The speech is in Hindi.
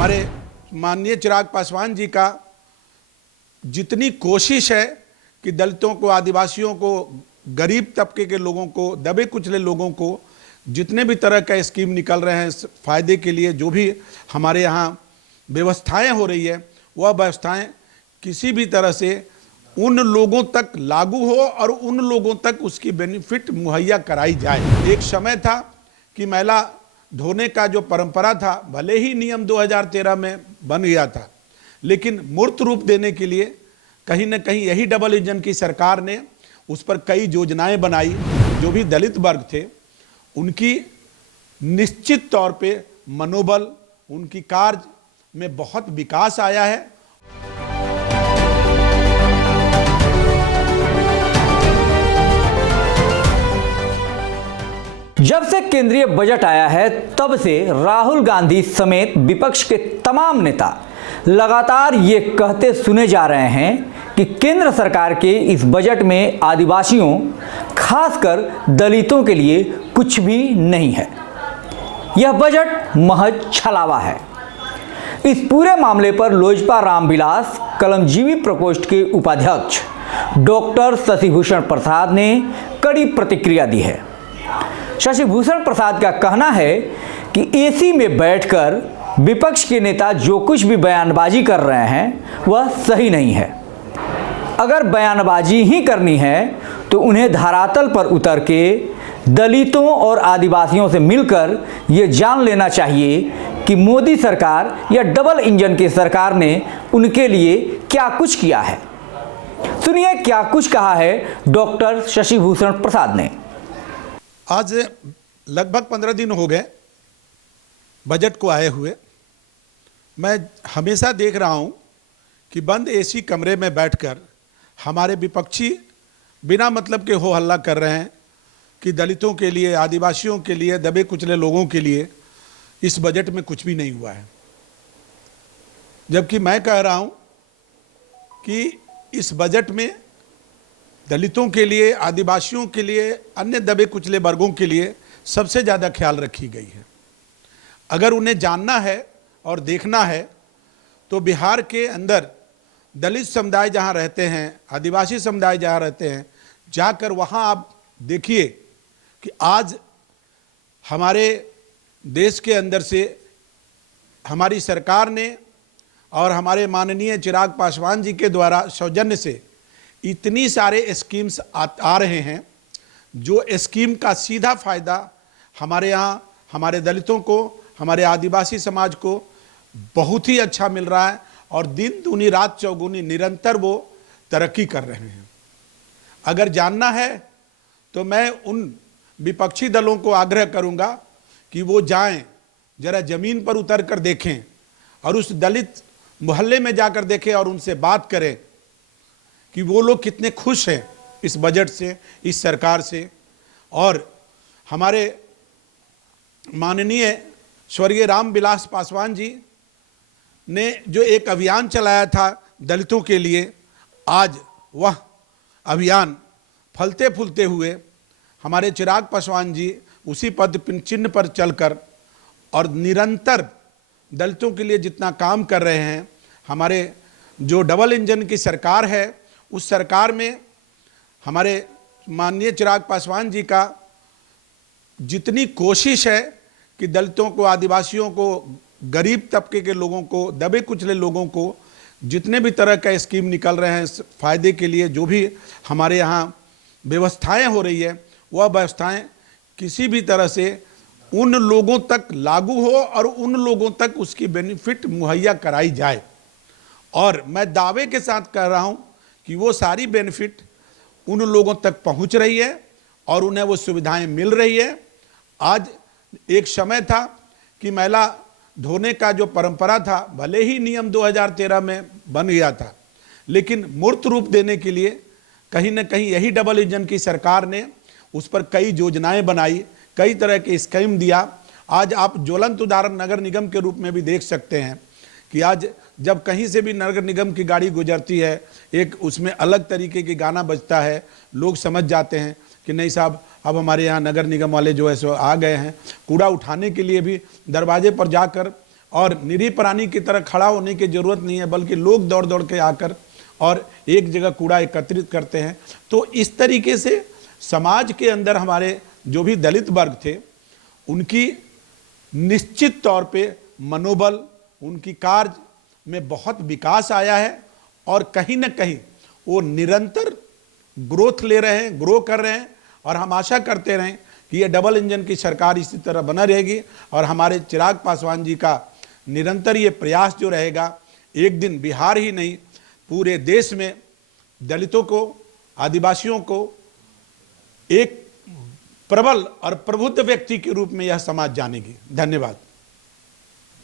हमारे माननीय चिराग पासवान जी का जितनी कोशिश है कि दलितों को, आदिवासियों को, गरीब तबके के लोगों को, दबे कुचले लोगों को जितने भी तरह का स्कीम निकल रहे हैं फ़ायदे के लिए, जो भी हमारे यहाँ व्यवस्थाएं हो रही है, वह व्यवस्थाएं किसी भी तरह से उन लोगों तक लागू हो और उन लोगों तक उसकी बेनिफिट मुहैया कराई जाए। एक समय था कि महिला धोने का जो परंपरा था, भले ही नियम 2013 में बन गया था, लेकिन मूर्त रूप देने के लिए कहीं न कहीं यही डबल इंजन की सरकार ने उस पर कई योजनाएं बनाई। जो भी दलित वर्ग थे उनकी निश्चित तौर पे मनोबल, उनकी कार्य में बहुत विकास आया है। जब से केंद्रीय बजट आया है तब से राहुल गांधी समेत विपक्ष के तमाम नेता लगातार ये कहते सुने जा रहे हैं कि केंद्र सरकार के इस बजट में आदिवासियों, खासकर दलितों के लिए कुछ भी नहीं है। यह बजट महज छलावा है। इस पूरे मामले पर लोजपा रामविलास कलमजीवी प्रकोष्ठ के उपाध्यक्ष डॉक्टर शशिभूषण प्रसाद ने कड़ी प्रतिक्रिया दी है। शशिभूषण प्रसाद का कहना है कि एसी में बैठकर विपक्ष के नेता जो कुछ भी बयानबाजी कर रहे हैं वह सही नहीं है। अगर बयानबाजी ही करनी है तो उन्हें धरातल पर उतर के दलितों और आदिवासियों से मिलकर ये जान लेना चाहिए कि मोदी सरकार या डबल इंजन की सरकार ने उनके लिए क्या कुछ किया है। सुनिए क्या कुछ कहा है डॉक्टर शशिभूषण प्रसाद ने। आज लगभग 15 दिन हो गए बजट को आए हुए। मैं हमेशा देख रहा हूं कि बंद एसी कमरे में बैठकर हमारे विपक्षी बिना मतलब के हो हल्ला कर रहे हैं कि दलितों के लिए, आदिवासियों के लिए, दबे कुचले लोगों के लिए इस बजट में कुछ भी नहीं हुआ है। जबकि मैं कह रहा हूं कि इस बजट में दलितों के लिए, आदिवासियों के लिए, अन्य दबे कुचले वर्गों के लिए सबसे ज़्यादा ख्याल रखी गई है। अगर उन्हें जानना है और देखना है तो बिहार के अंदर दलित समुदाय जहाँ रहते हैं, आदिवासी समुदाय जहाँ रहते हैं, जाकर वहाँ आप देखिए कि आज हमारे देश के अंदर से हमारी सरकार ने और हमारे माननीय चिराग पासवान जी के द्वारा सौजन्य से इतनी सारे स्कीम्स आ रहे हैं, जो स्कीम का सीधा फ़ायदा हमारे यहाँ, हमारे दलितों को, हमारे आदिवासी समाज को बहुत ही अच्छा मिल रहा है और दिन दूनी रात चौगुनी निरंतर वो तरक्की कर रहे हैं। अगर जानना है तो मैं उन विपक्षी दलों को आग्रह करूंगा कि वो जाएं, जरा ज़मीन पर उतर कर देखें और उस दलित मोहल्ले में जाकर देखें और उनसे बात करें कि वो लोग कितने खुश हैं इस बजट से, इस सरकार से। और हमारे माननीय स्वर्गीय रामविलास पासवान जी ने जो एक अभियान चलाया था दलितों के लिए, आज वह अभियान फलते फूलते हुए हमारे चिराग पासवान जी उसी पद चिन्ह पर चलकर और निरंतर दलितों के लिए जितना काम कर रहे हैं, हमारे जो डबल इंजन की सरकार है उस सरकार में हमारे माननीय चिराग पासवान जी का जितनी कोशिश है कि दलितों को, आदिवासियों को, गरीब तबके के लोगों को, दबे कुचले लोगों को जितने भी तरह का स्कीम निकल रहे हैं फ़ायदे के लिए, जो भी हमारे यहाँ व्यवस्थाएं हो रही है, वह व्यवस्थाएं किसी भी तरह से उन लोगों तक लागू हो और उन लोगों तक उसकी बेनिफिट मुहैया कराई जाए। और मैं दावे के साथ कह रहा हूँ कि वो सारी बेनिफिट उन लोगों तक पहुँच रही है और उन्हें वो सुविधाएं मिल रही है। आज एक समय था कि महिला धोने का जो परंपरा था, भले ही नियम 2013 में बन गया था, लेकिन मूर्त रूप देने के लिए कहीं न कहीं यही डबल इंजन की सरकार ने उस पर कई योजनाएं बनाई, कई तरह के स्कीम दिया। आज आप ज्वलंत उदाहरण नगर निगम के रूप में भी देख सकते हैं कि आज जब कहीं से भी नगर निगम की गाड़ी गुजरती है, एक उसमें अलग तरीके की गाना बजता है, लोग समझ जाते हैं कि नहीं साहब, अब हमारे यहाँ नगर निगम वाले जो है सो आ गए हैं। कूड़ा उठाने के लिए भी दरवाजे पर जाकर और निरीह प्राणी की तरह खड़ा होने की जरूरत नहीं है, बल्कि लोग दौड़ दौड़ के आकर और एक जगह कूड़ा एकत्रित करते हैं। तो इस तरीके से समाज के अंदर हमारे जो भी दलित वर्ग थे उनकी निश्चित तौर पे मनोबल, उनकी कार्य में बहुत विकास आया है और कहीं ना कहीं वो निरंतर ग्रोथ ले रहे हैं, ग्रो कर रहे हैं। और हम आशा करते रहें कि ये डबल इंजन की सरकार इसी तरह बना रहेगी और हमारे चिराग पासवान जी का निरंतर ये प्रयास जो रहेगा, एक दिन बिहार ही नहीं पूरे देश में दलितों को, आदिवासियों को एक प्रबल और प्रबुद्ध व्यक्ति के रूप में यह समाज जानेगी। धन्यवाद।